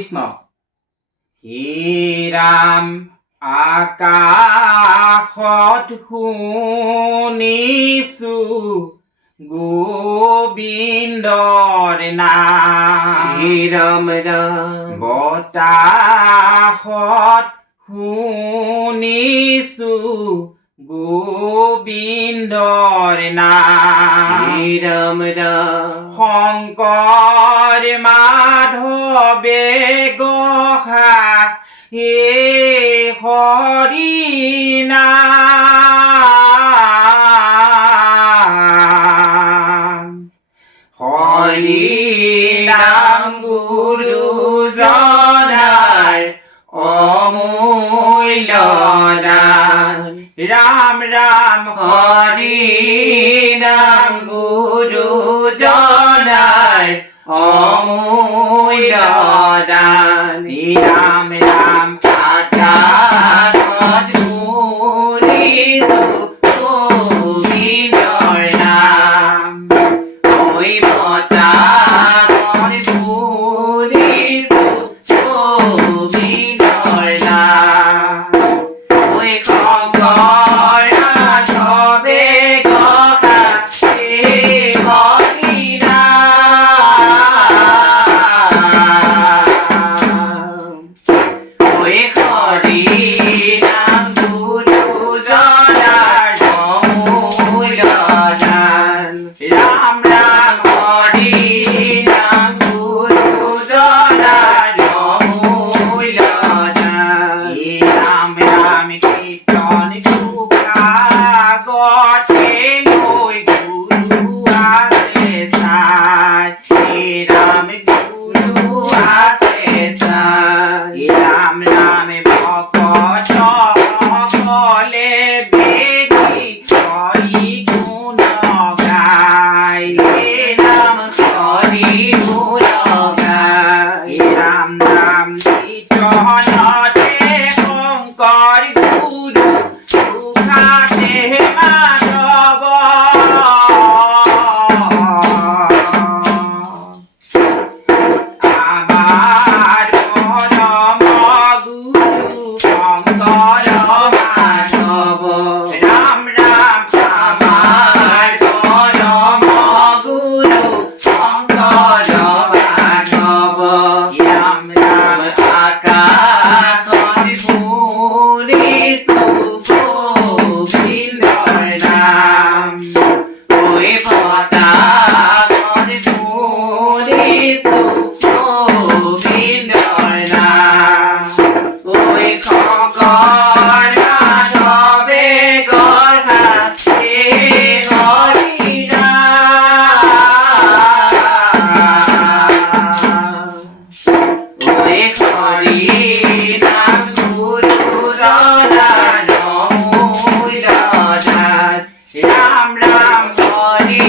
কৃষ্ণ হে ৰাম আকাশত শুনিছো গোবিন্দৰ নাম হে ৰাম ৰাম বতাহত শুনিছো গোবিন্দৰ নাম হে ৰাম ৰাম শংকৰ মাধৱে গহা হে হৰি নাম হৰি নাম গুৰুজনাৰ অমূল্য দান ৰাম ৰাম হৰি নাম গুৰুজনাৰ অমূল্য দান ৰাম ৰাম আকাশত শুনিছো গোবিন্দৰ নাম ঐ বতাহত শুনিছো গোবিন্দৰ নাম ঐ শংকৰ মাধৱে গহা হে হৰি নাম ঐ হৰি নাম গুৰুজনাৰ অমূল্য দান ৰাম ৰাম হৰি নাম গুৰুজনাৰ অমূল্য দান হে ৰাম ৰাম কীৰ্তন গছে লৈ গুৰু আছে চাই হে ৰাম গুৰু আছে চাই ৰাম ৰাম ভকত সকলে বেদি হৰি গুণ গায় হে ৰাম হৰি গুণ গায় ৰাম ৰাম কীৰ্তনতে শংকৰ গুৰু সুখাতে মাধৱ আমাৰ পৰম গুৰু শংকৰ মাধৱ ৰাম ৰাম আমাৰ পৰম গুৰু শংকৰ মাধৱ ৰাম ৰাম আকাশত শুনিছো গোবিন্দৰ নাম ঐ বতাহত শুনিছো গোবিন্দৰ নাম ঐ শংকৰ মাধৱে গঢ়া হে হৰি নাম ঐ হৰি নাম গুৰুজনাৰ অমূল্য দান ৰাম ৰাম হৰি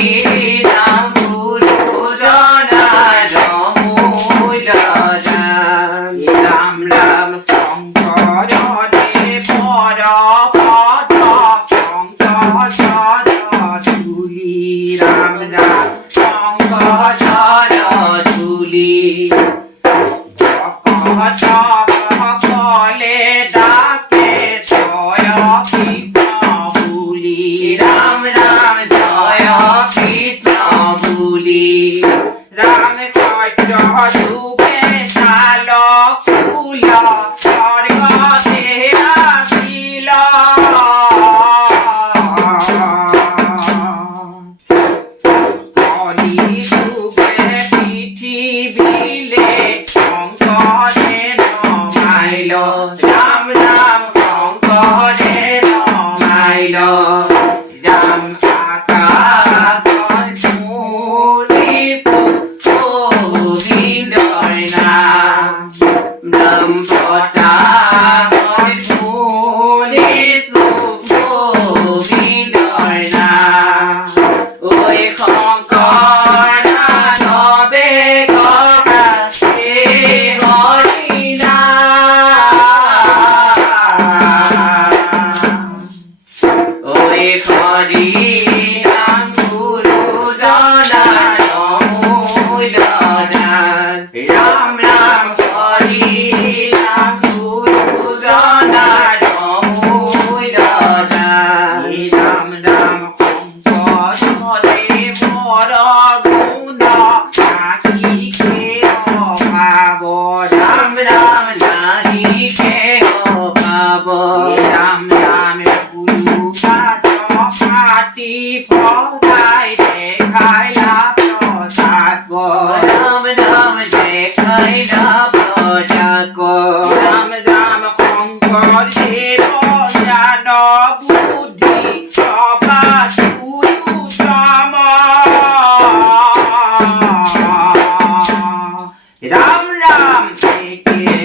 নাম গুৰুজনাৰ অমূল্য দান ৰাম ৰাম শংকৰদেৱ পদ শংকৰ ধুলি ৰাম ৰাম শংকৰ ধুলি ভকত সকলে ডাকে জয় কৃষ্ণ বুলি ৰাম ৰাম জয় কৃষ্ণ বুলি ৰাম সত্য যুগে চাল ফুল স্বৰ্গতে আছিল কলি যুগে পৃথিৱীলে শংকৰে নমাইল ৰাম ৰাম শংকৰে নমাইল ৰাম আকাশত শুনিছো গোবিন্দৰ নাম ৰাম বতাহত শুনিছো গোবিন্দৰ নাম ঐ শংকৰ মাধৱে গঢ়া হে হৰি নাম ঐ হৰি নাম গুৰুজনাৰ অমূল্য দান ৰাম ৰাম হৰি কে